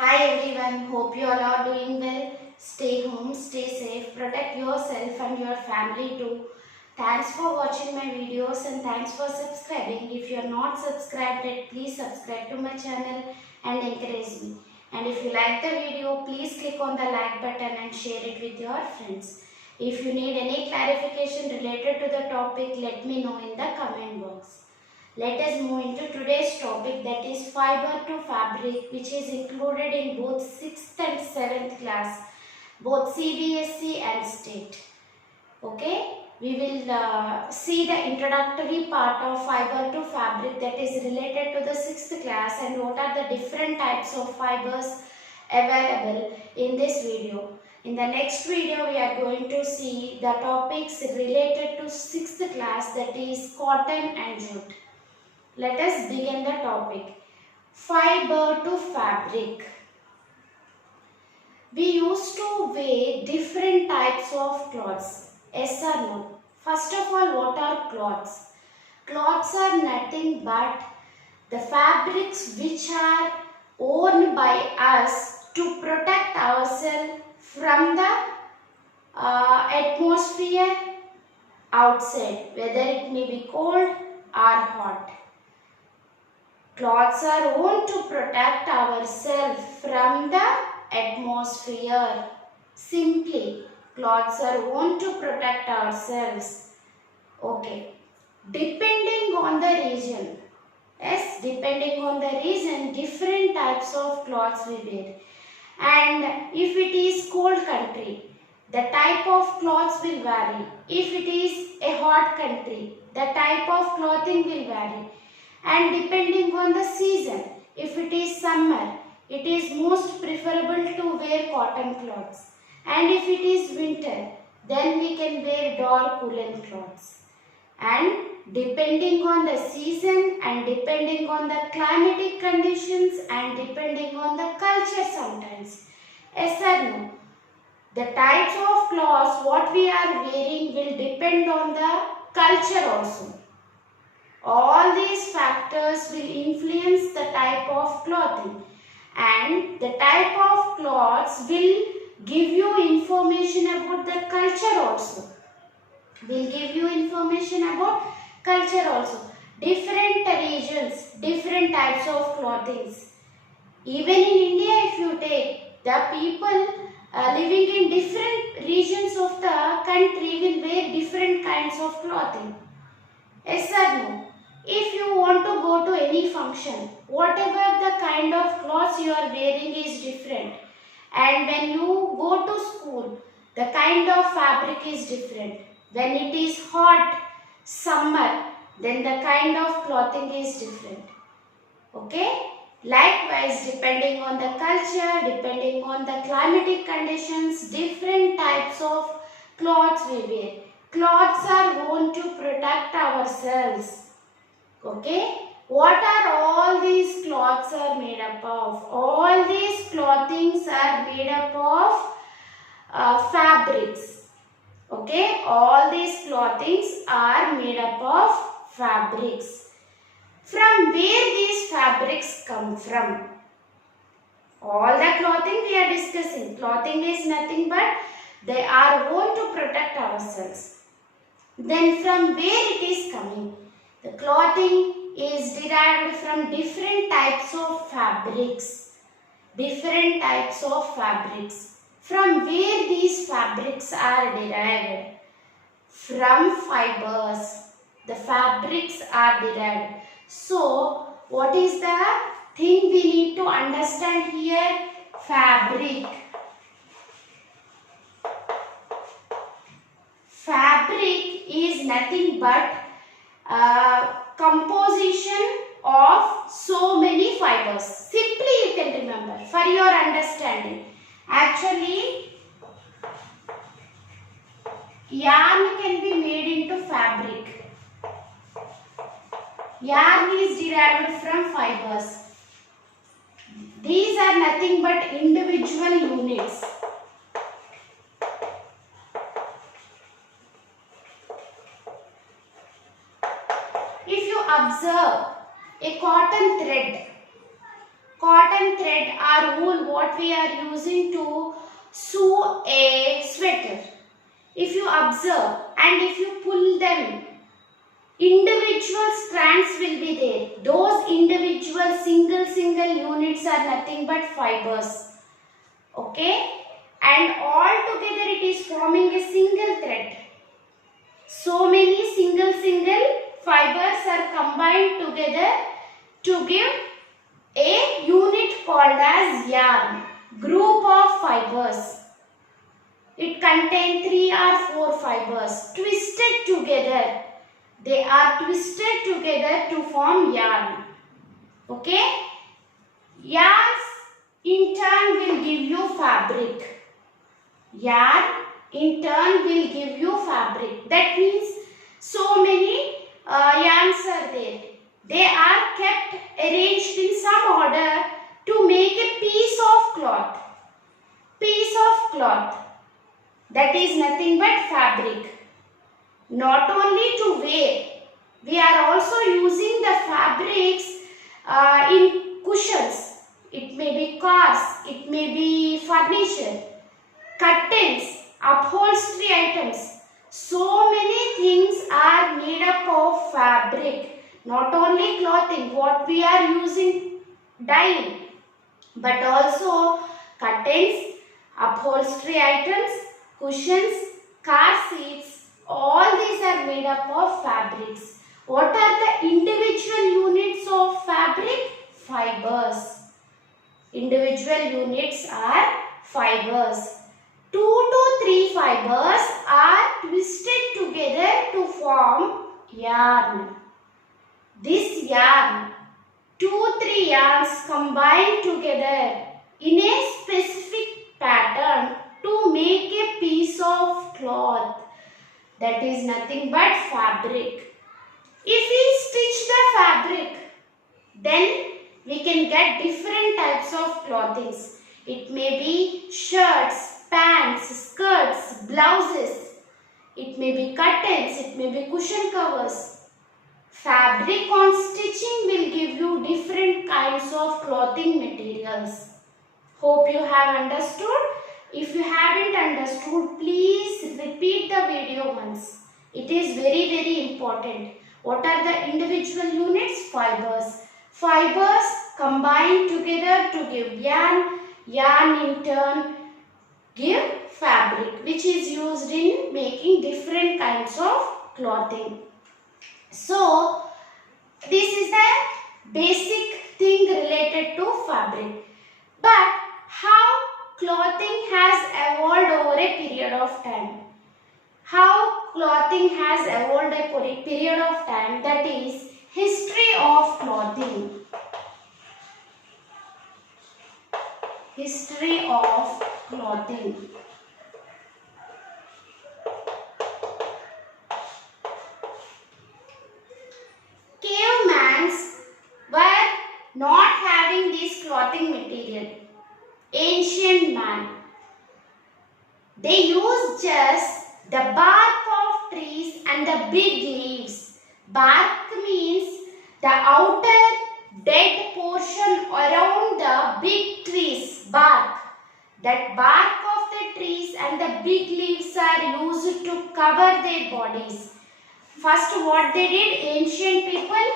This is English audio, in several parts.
Hi everyone, hope you all are doing well. Stay home, stay safe, protect yourself and your family too. Thanks for watching my videos and thanks for subscribing. If you are not subscribed yet, please subscribe to my channel and encourage me. And if you like the video, please click on the like button and share it with your friends. If you need any clarification related to the topic, let me know in the comment box. Let us move into today's topic, that is fiber to fabric, which is included in both 6th and 7th class, both CBSE and state. Okay, we will see the introductory part of fiber to fabric, that is related to the 6th class, and what are the different types of fibers available in this video. In the next video, we are going to see the topics related to 6th class, that is cotton and jute. Let us begin the topic. Fiber to fabric. We used to wear different types of cloths. Yes or no? First of all, what are cloths? Cloths are nothing but the fabrics which are worn by us to protect ourselves from the atmosphere outside, whether it may be cold or hot. Cloths are worn to protect ourselves from the atmosphere. Simply, cloths are worn to protect ourselves. Okay. Depending on the region. Yes, depending on the region, different types of cloths we wear. And if it is cold country, the type of cloths will vary. If it is a hot country, the type of clothing will vary. And depending on the season, if it is summer, it is most preferable to wear cotton cloths. And if it is winter, then we can wear dark woolen cloths. And depending on the season and depending on the climatic conditions and depending on the culture sometimes. Yes or no? The types of clothes what we are wearing will depend on the culture also. All these factors will influence the type of clothing, and the type of clothes will give you information about the culture also. Will give you information about culture also. Different regions, different types of clothing. Even in India, if you take, the people living in different regions of the country will wear different kinds of clothing. Yes or no? If you want to go to any function, whatever the kind of clothes you are wearing is different. And when you go to school, the kind of fabric is different. When it is hot, summer, then the kind of clothing is different. Okay? Likewise, depending on the culture, depending on the climatic conditions, different types of clothes we wear. Clothes are worn to protect ourselves. Okay, what are all these cloths are made up of? All these clothings are made up of fabrics. Okay, all these clothings are made up of fabrics. From where these fabrics come from? All the clothing we are discussing. Clothing is nothing but they are worn to protect ourselves. Then from where it is coming? The clothing is derived from different types of fabrics. Different types of fabrics. From where these fabrics are derived? From fibers. The fabrics are derived. So, what is the thing we need to understand here? Fabric. Fabric is nothing but composition of so many fibers. Simply you can remember for your understanding. Actually, yarn can be made into fabric. Yarn is derived from fibers. These are nothing but individual units. If you observe a cotton thread or wool what we are using to sew a sweater. If you observe and if you pull them, individual strands will be there. Those individual single units are nothing but fibers. Okay? And all together it is forming a single thread. So many single fibers are combined together to give a unit called as yarn. Group of fibers. It contains 3 or 4 fibers twisted together. They are twisted together to form yarn. Okay? Yarns in turn will give you fabric. Yarn in turn will give you fabric. That means so many yarns are there. They are kept arranged in some order to make a piece of cloth. Piece of cloth. That is nothing but fabric. Not only to wear, we are also using the fabrics in cushions. It may be cars, it may be furniture, curtains, upholstery items. So many things are made up of fabric. Not only clothing, what we are using daily, but also curtains, upholstery items, cushions, car seats, all these are made up of fabrics. What are the individual units of fabric? Fibers. Individual units are fibers. 2 to 3 fibers are twisted together to form yarn. This yarn, 2-3 yarns combined together in a specific pattern to make a piece of cloth. That is nothing but fabric. If we stitch the fabric, then we can get different types of clothings. It may be shirts, pants, skirts, blouses. It may be curtains, it may be cushion covers. Fabric on stitching will give you different kinds of clothing materials. Hope you have understood. If you haven't understood, please repeat the video once. It is very important. What are the individual units? Fibers. Fibers combine together to give yarn. Yarn in turn give fabric, which is used in making different kinds of clothing. So, this is the basic thing related to fabric. But how clothing has evolved over a period of time? How clothing has evolved a period of time, that is history of clothing. History of clothing. Cavemans were not having this clothing material. Ancient man. They used just the bark of trees and the big leaves. Bark means the outer dead portion around the big trees. Bark. That bark of the trees and the big leaves are used to cover their bodies. First, what they did, ancient people?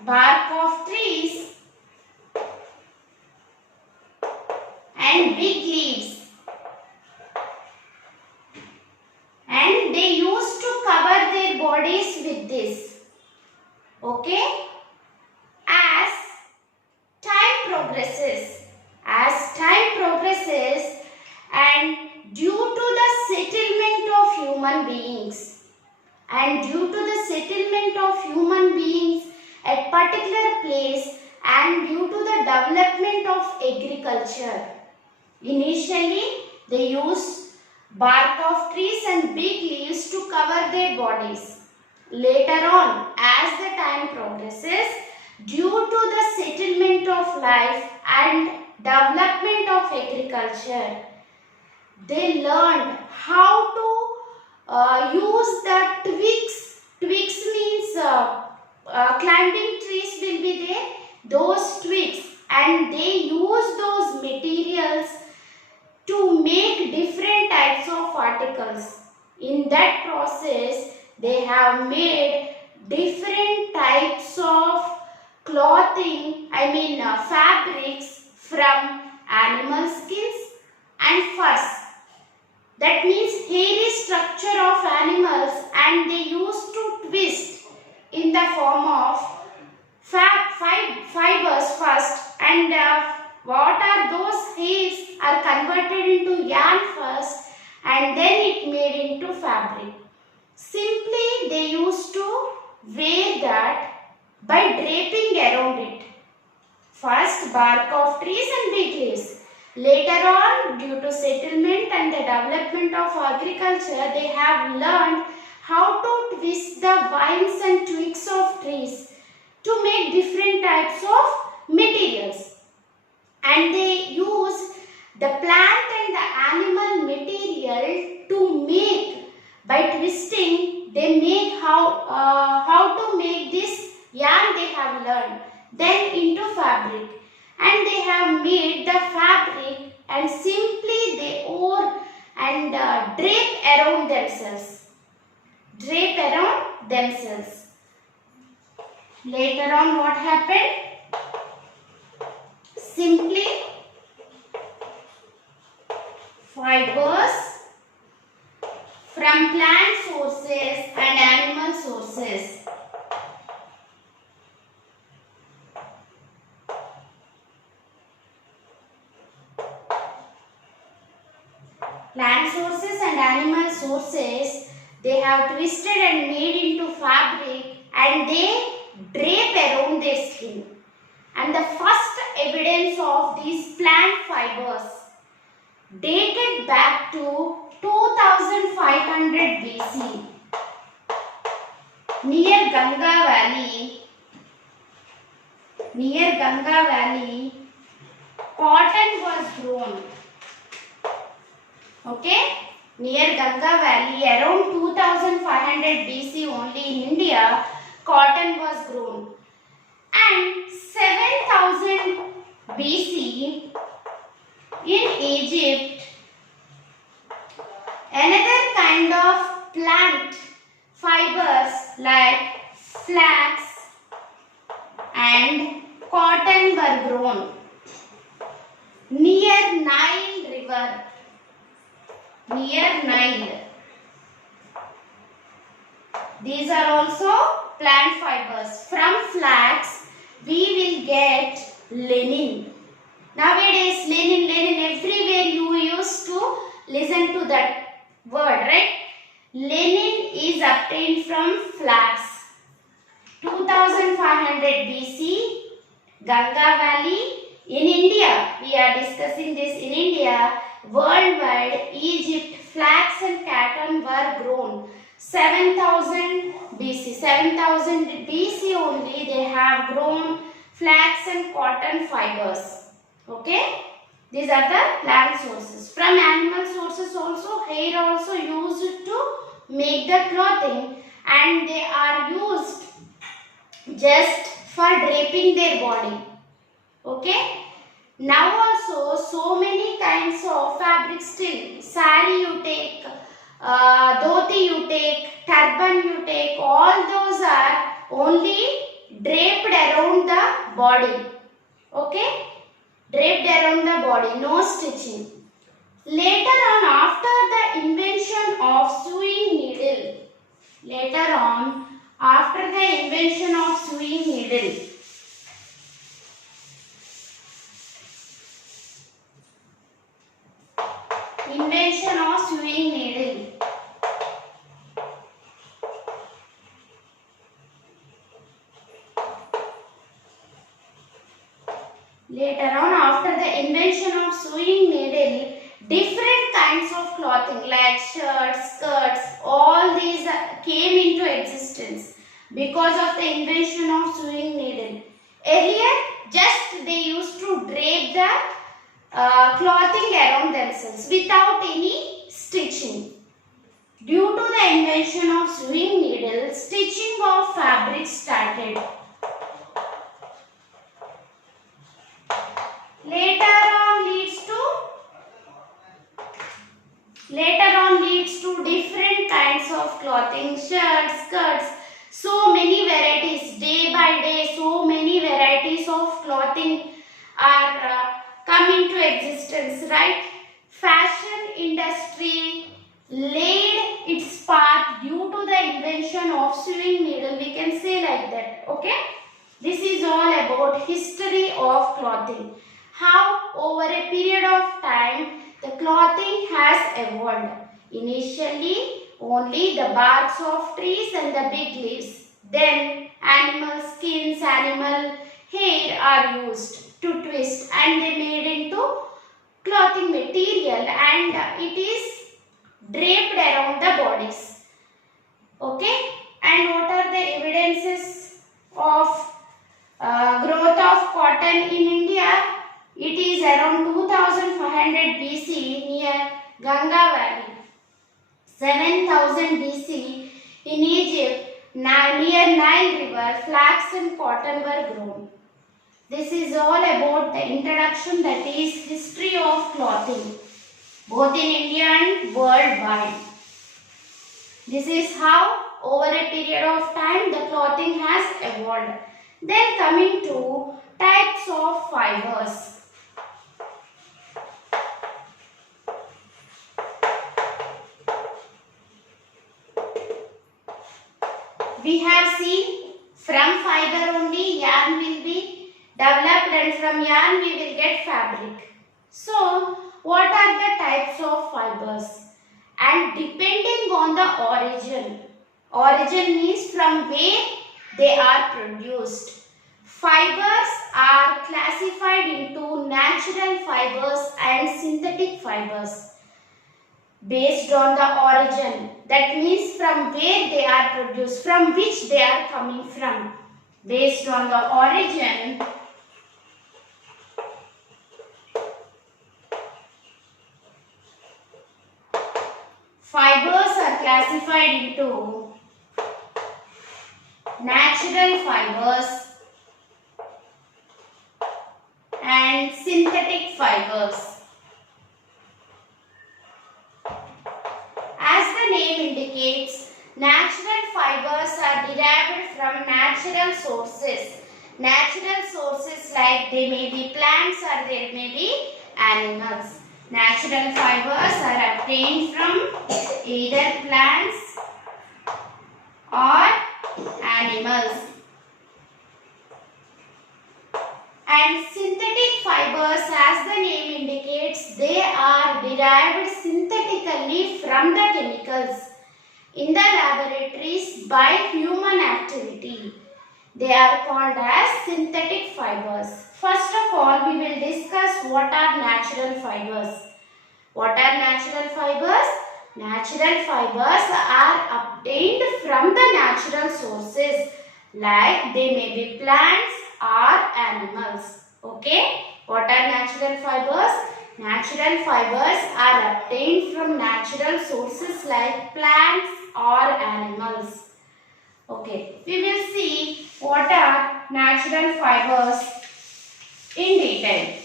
Bark of trees and big leaves, and they used to cover their bodies with this. Okay? As time progresses and due to the settlement of human beings at particular place and due to the development of agriculture. Initially, they used bark of trees and big leaves to cover their bodies. Later on, as the time progresses, due to the settlement of life and development of agriculture, they learned how to use the twigs Twigs means climbing trees will be there. Those twigs, and they use those materials to make different types of articles. In that process, they have made different types of clothing, fabrics from animal skins and furs. That means hairy structure of animals, and they used to twist in the form of fibers first, and what are those hairs are converted into yarn first, and then it made into fabric. Simply they used to wear that by draping around it. First bark of trees and big leaves. Later on, due to settlement and the development of agriculture, they have learned how to twist the vines and twigs of trees to make different types of materials. And they use the plant and the animal material to make, by twisting, they make how to make this yarn they have learned, then into fabric. And they have made the fabric, and simply they wore and drape around themselves. Drape around themselves. Later on, what happened? Simply fibers from plant sources and animal sources. Plant sources and animal sources, they have twisted and made into fabric, and they drape around their skin. And the first evidence of these plant fibers dated back to 2500 BC. Near Ganga Valley, cotton was grown. Okay, near Ganga Valley, around 2500 BC only in India, cotton was grown. And 7000 BC in Egypt, another kind of plant fibers like flax and cotton were grown near Nile River. Near Nile. These are also plant fibers. From flax, we will get linen. Nowadays, linen, everywhere you used to listen to that word, right? Linen is obtained from flax. 2500 BC, Ganga Valley. In India, we are discussing this in India. Worldwide, Egypt, flax and cotton were grown. 7000 BC. 7000 BC only they have grown flax and cotton fibers. Okay? These are the plant sources. From animal sources also, hair also used to make the clothing, and they are used just for draping their body. Okay? Now also, so many kinds of fabrics still. Sari you take, dhoti you take, turban you take, all those are only draped around the body. Okay? Draped around the body, no stitching. Later on, after the invention of sewing needle, invention of sewing needle. Later on, after the invention of sewing needle, different kinds of clothing like shirts, skirts, all these came into existence because of the invention of sewing needle. Earlier, just they used to drape the clothing around themselves without any stitching. Due to the invention of sewing needles, stitching of fabric started. Later on leads to different kinds of clothing, shirts, skirts, so many varieties. Day by day, so many varieties of clothing are come into existence, right? Fashion industry laid its path due to the invention of sewing needle. We can say like that, okay? This is all about history of clothing. How over a period of time the clothing has evolved. Initially, only the barks of trees and the big leaves. Then, animal skins, animal hair are used to twist and they made into clothing material, and it is draped around the bodies. Okay? And what are the evidences of growth of cotton in India? It is around 2500 BC near Ganga Valley. 7000 BC in Egypt near Nile River, flax and cotton were grown. This is all about the introduction, that is history of clothing, both in India and worldwide. This is how over a period of time the clothing has evolved. Then coming to types of fibers. We have seen from fiber only yarn will be developed, and from yarn we will get fabric. So, what are the types of fibers? And depending on the origin means from where they are produced. Fibers are classified into natural fibers and synthetic fibers based on the origin. That means from where they are produced, from which they are coming from. Based on the origin, fibers are classified into natural fibers and synthetic fibers. As the name indicates, natural fibers are derived from natural sources. Natural sources like they may be plants or there may be animals. Natural fibers are obtained from either plants or animals. And synthetic fibers, as the name indicates, they are derived synthetically from the chemicals in the laboratories by human activity. They are called as synthetic fibers. First of all, we will discuss what are natural fibers. What are natural fibers? Natural fibers are obtained from the natural sources, like they may be plants or animals. Okay? What are natural fibers? Natural fibers are obtained from natural sources like plants or animals. Okay, we will see what are natural fibers in detail.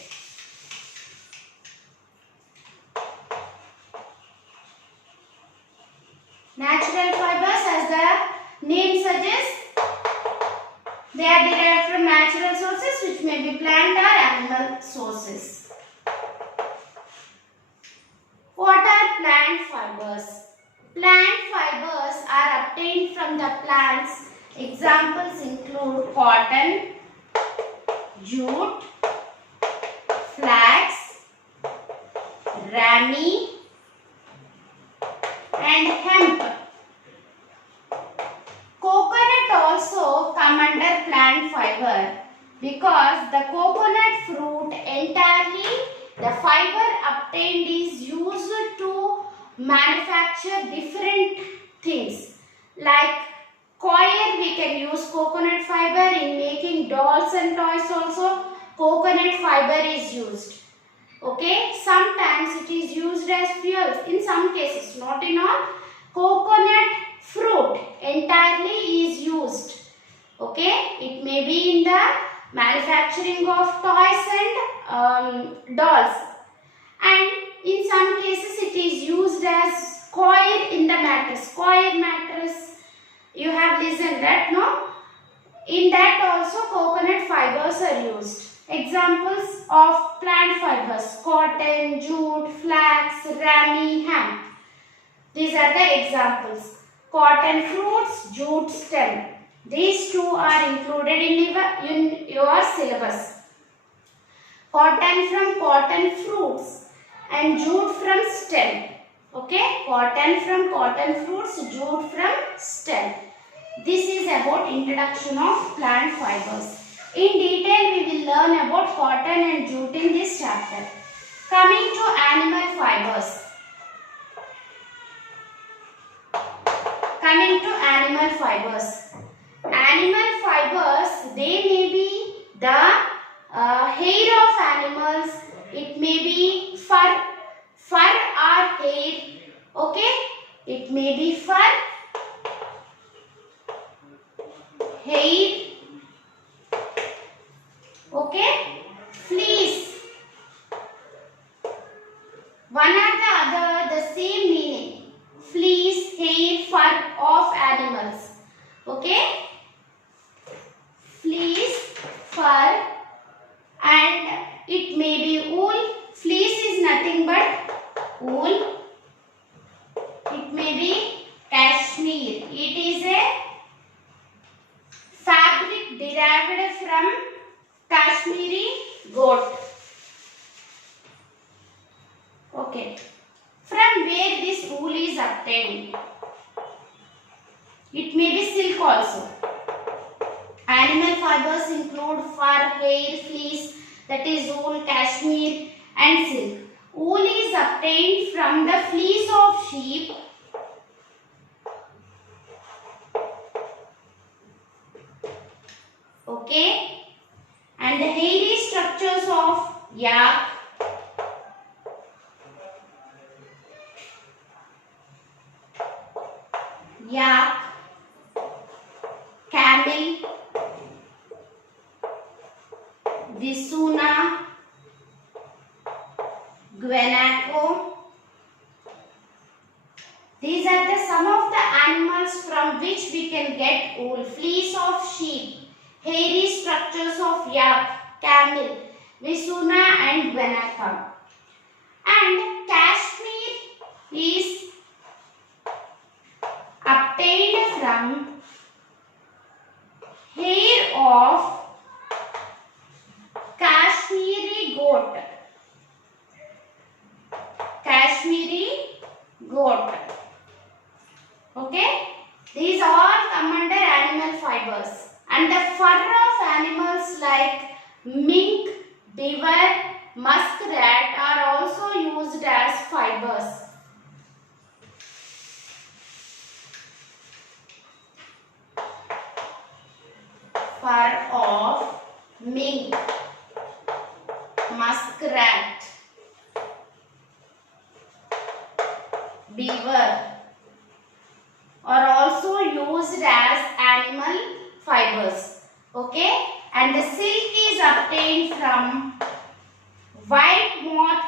Natural fibers, as the name suggests, they are derived from natural sources which may be plant or animal sources. What are plant fibers? Plant fibers are obtained from the plants. Examples include cotton, jute, flax, ramie, and hemp. Coconut also come under plant fiber because the coconut fruit entirely, the fiber obtained is used to manufacture different things. Like coir, we can use coconut fiber. In making dolls and toys also coconut fiber is used. Okay, sometimes it is used as fuels. In some cases, not in all. Coconut fruit entirely It may be in the manufacturing of toys and dolls. And in some cases it is used as coir in the mattress. Coir mattress, you have listened that, no? In that also coconut fibers are used. Examples of plant fibers: cotton, jute, flax, ramie, hemp. These are the examples. Cotton fruits, jute stem. These two are included in your syllabus. Cotton from cotton fruits and jute from stem. Okay, cotton from cotton fruits, jute from stem. This is about introduction of plant fibers. In detail, we will learn about cotton and jute in this chapter. Coming to animal fibers. Coming to animal fibers. Animal fibers, they may be the hair of animals. It may be fur or hair. Okay, it may be fur, hair, okay, fleece. One or the other, the same meaning. Fleece, hair, fur of animals. Okay, fleece, fur, and it may be wool. Fleece is nothing but wool. It may be cashmere. It is a fabric derived from Kashmiri goat. Okay. From where this wool is obtained? It may be silk also. Animal fibers include fur, hair, fleece, that is wool, cashmere and silk. Wool is obtained from the fleece of sheep, okay, and the hairy structures of yak, camel, visuna, guanaco. These are the some of the animals from which we can get wool. Fleece of sheep, hairy structures of yak, camel, visuna and guanaco. And cashmere is obtained from hair of Kashmiri goat. Kashmiri goat. Okay, these all come under animal fibers. And the fur of animals like mink, beaver, muskrat are also used as fibers. Fur of mink, muskrat, beaver are also used as animal fibers. Okay, and the silk is obtained from white moth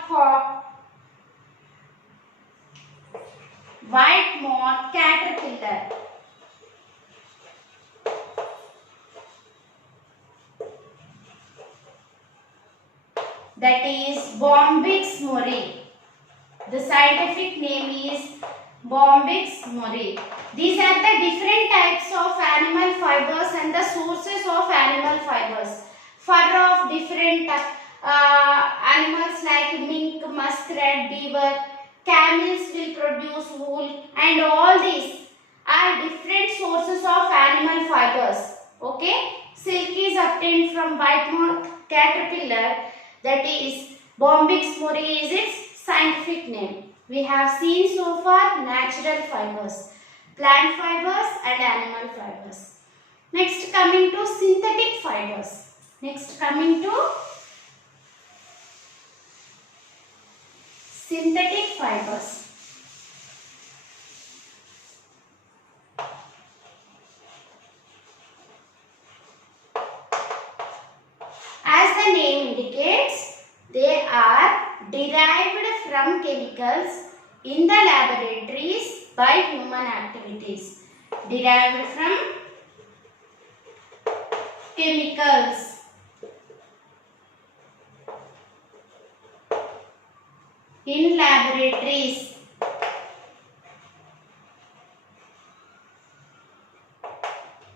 caterpillar. That is Bombyx mori. The scientific name is Bombyx mori. These are the different types of animal fibers and the sources of animal fibers. Fur of different animals like mink, muskrat, beaver. Camels will produce wool, and all these are different sources of animal fibers. Okay, silk is obtained from white moth caterpillar. That is Bombyx mori is its scientific name. We have seen so far natural fibers, plant fibers and animal fibers. Next coming to synthetic fibers. Synthetic fibers. chemicals in the laboratories by human activities. Derived from chemicals in laboratories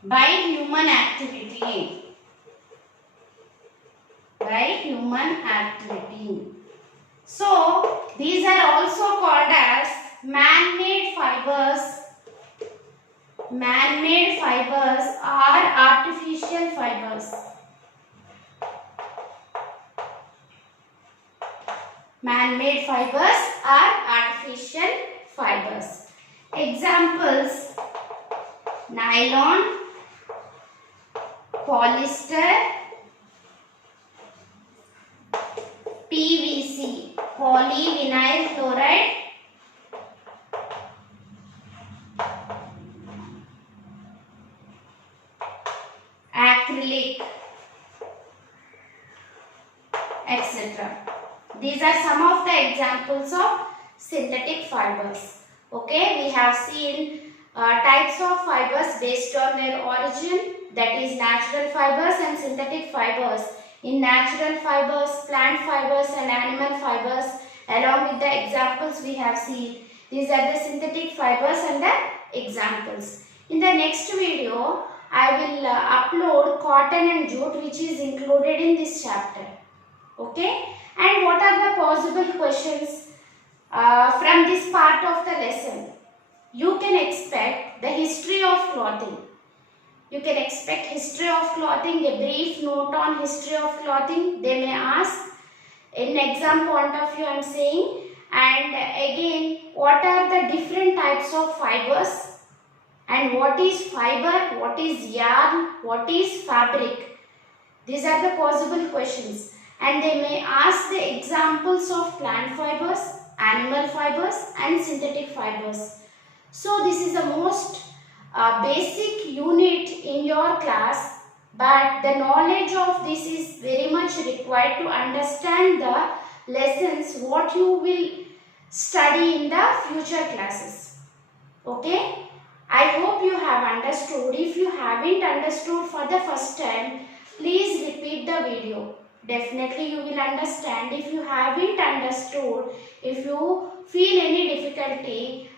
by human activity. So, these are also called as man-made fibers. Man-made fibers or artificial fibers. Man-made fibers are artificial fibers. Examples: nylon, polyester, PVC, polyvinyl chloride, acrylic, etc. These are some of the examples of synthetic fibers. Okay, we have seen types of fibers based on their origin, that is natural fibers and synthetic fibers. In natural fibers, plant fibers and animal fibers, along with the examples we have seen. These are the synthetic fibers and the examples. In the next video, I will upload cotton and jute, which is included in this chapter. Okay? And what are the possible questions from this part of the lesson? You can expect the history of clothing. You can expect history of clothing, a brief note on history of clothing. They may ask in exam point of view, I am saying. And again, what are the different types of fibers? And what is fiber? What is yarn? What is fabric? These are the possible questions. And they may ask the examples of plant fibers, animal fibers and synthetic fibers. So this is the most basic unit in your class, but the knowledge of this is very much required to understand the lessons what you will study in the future classes. Okay? I hope you have understood. If you haven't understood for the first time, please repeat the video. Definitely you will understand. If you haven't understood, if you feel any difficulty,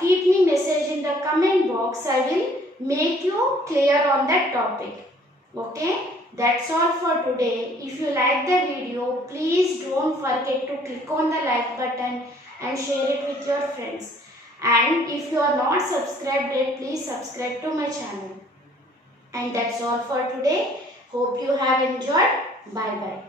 keep me message in the comment box. I will make you clear on that topic. Okay, that's all for today. If you like the video, please don't forget to click on the like button and share it with your friends. And if you are not subscribed yet, please subscribe to my channel. And that's all for today. Hope you have enjoyed. Bye bye.